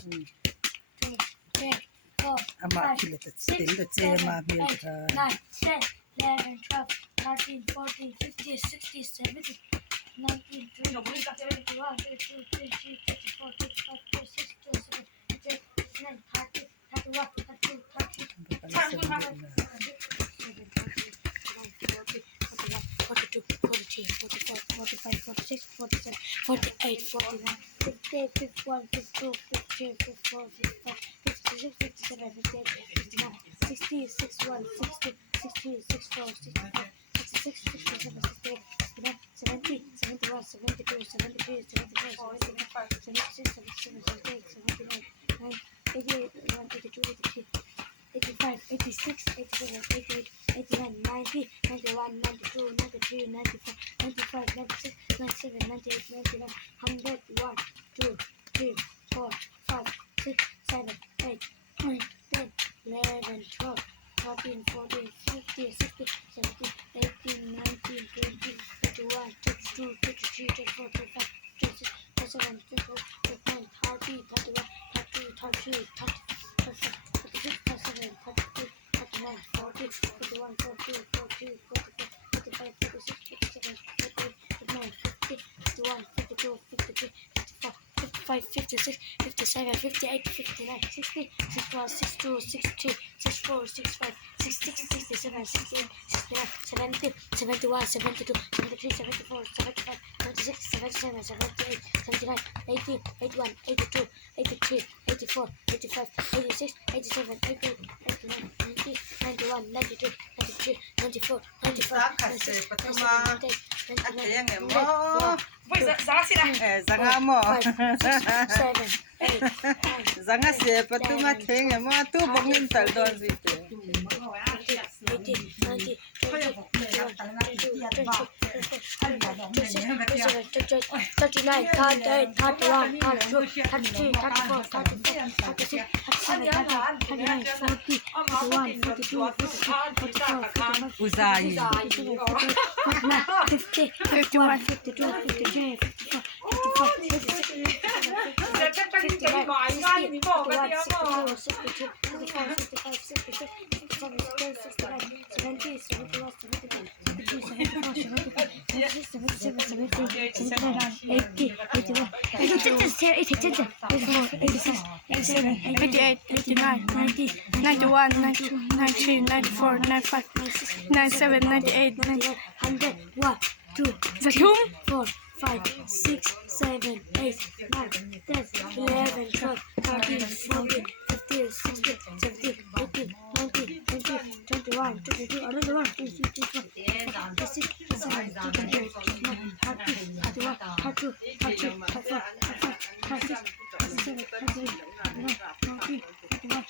2, 3, 4, Ama 5, kilit 6, still 7, ma bil 8, 9, 10, 11, 12, 13, 14, 15, 16, 17, 19, 20, 21, 22, 23, 24, 25, 26, 27, 28, 29, 30, 31, 32, 33, 42, 43, 44, 45, 46, 47, 48, 49, 50, 51, 52, 53, 54, 55, 56, 57, 58, 59, 60, 61, 60, 63, 64, 65, 66, 67, 68, 69, 70, 71, 72, 73, 74, 75, 76, 77, 78, 79, 88, 81, 82, 83, 85, 86, 87, 88, 89, 90, 91, 92, 93, 94, 95, 96, 97, 98, 99, 100, 1, 2, 3, 4, 5, 6, 7, 8, 9, 10, 11, 12, 13, 14, 15, 16, 17, 18, 19, 20, 21, 22, 23, 24, 25, 26, 27, 28, 29, 30, 31, 32, 33, 34, 36, 37, 38, 39, 40, 41, 42, 43, 44, 45, 46, 47, 48, 49, 50, 51, 52, 53, 54, 55, 56, 57, 58, 59, 60, 61, 62, 63, 64, 65, 66, 67, 68, 69, 70, 71, 72, 73, 74, 75, 76, 77, 78, 79, 80, 81, 82, 83, 84, 85, 86, 87, 88, 89, 90, 91, 92, 93, 94, 95, 96, 97, 98, 99, 100, zanga mo 5, 6, 7, 8, 9, zanga se patuma theng mo tu bongin tal don si te 80, 90, 20, 21, 22, 23, 24, 25, 26, 27, 28, 39, 31, 32, 33, 34, 35, 36, 37, 38, 39, 40, 41, 42, 43, 44, 45, uzai 47, 48, 49, 50, 51, 52, 53, 54, 55, 56, 59, 60, 61, 62, 63, 64, 65, 66, 67, 69, 70, 71, 72, 73, 74, 75, 76, 77, 78, 79, 80, 81, 82, 83, 84, 86, 87, 88, 89, 90, 91, 92, 93, 94, 95, 96, 97, 98, 99, 100, 1, 2, 3, 4, 5, 6, 7, 8, 9, 10, 11, 12, 13, 14, 15, 16, 17, 18, 19, 20, 21, 22, another one, 23, 24, 26, 27, 28, 29, 30, 31, 32, 33, 34, 35, 36, 37, 38, 39, 40, 41,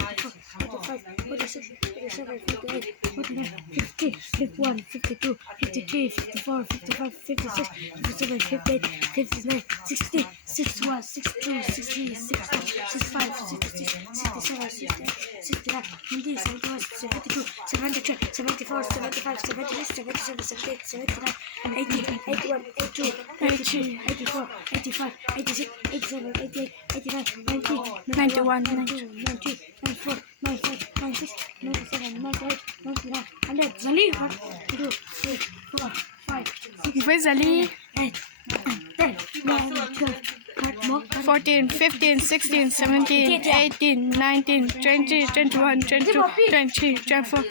42, 45, 46, 47, 48, 49, 50, 51, 52, 53, 54, 55, 56, 57, 58, 59, 60, 61, 62, 63, 64, 65, 66, 67, 68, 69, 70, 71, 72, 73, 74, 75, 76, 77, 78, 79, 80, 81, 82, 83, 84, 85, 86, 87, 88, 89, 90, 91, 92, 93, 94, 95, 96, 97, 98, 99, 100. Zali, 1, 2, 3, 4, 5, 6, Với Zali 8, 10, 11, 12, 14, 15, 16, 17, 18, 19, 20, 21, 22, 23, 24,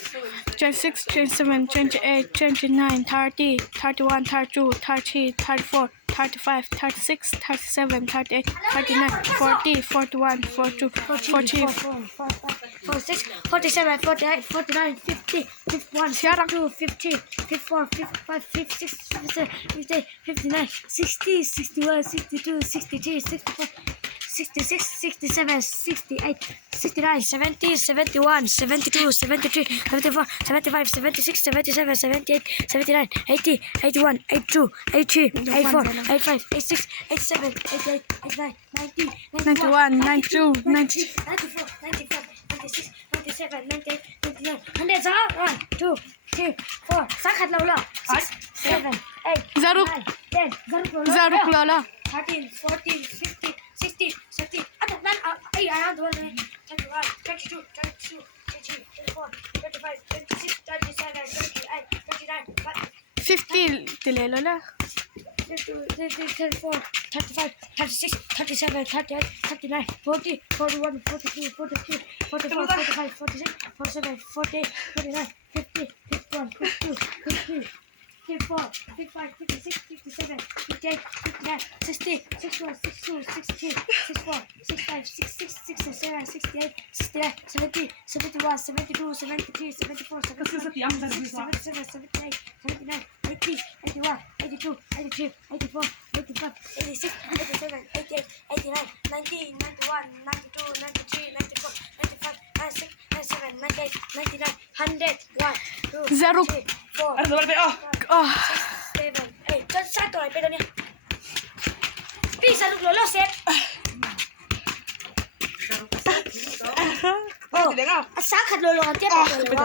26, 27, 28, 29, 30, 31, 32, 33, 34, 35, 36, 37, 38, 39, 40, 41, 42, 43, 46, 47, 48, 49, 50, 51, 52, 50, 54, 55, 56, 57, 58, 59, 60, 61, 62, 63, 64, 66, 67, 68, 69, 70, 71, 72, 73, 74, 75, 76, 77, 78, 79, 80, 81, 82, 83, 84, 85, 86, 87, 88, 89, 90, 91, 92, 93. 94, 95, 96, 97, 98, 99, 100 giá. 1, 2, 3, 4. Giá khát lâu lọ. 6, 7, 8, Zaruk. 9, 10. Zaruk lâu lọ. Zaruk Lola. 13, 14, 15, 16, 17, 22, 23, 24, 25, 26, 27, 28, 29, 50 delay lo la. 34, 35, 36, 37, 38, 39, 40, 41, 42, 43, 44, 45, 46, 47, 48, 49, 50, 51, 52, 53, 54, 55, 56, 57, 58, 59, 60, 61, 62, 63, 64, 65, 66, 67, 68, 69, 70, 71, 72, 73, 74, 75, 76, 77, 78, 79, 80, 81, 82, 83, 84, 85, 86, 87, 88, 89, 90, 91, 92, 93, 94, 95, 96, 97, 98, 99, 100, 1, 2, Zero. 3, 4, Ano naman ba? Oh, 7, 8. Saan to ay pero niya? Please, anong lolo, set? Oh, Saan ka lolo? Ang tiyan pa lolo.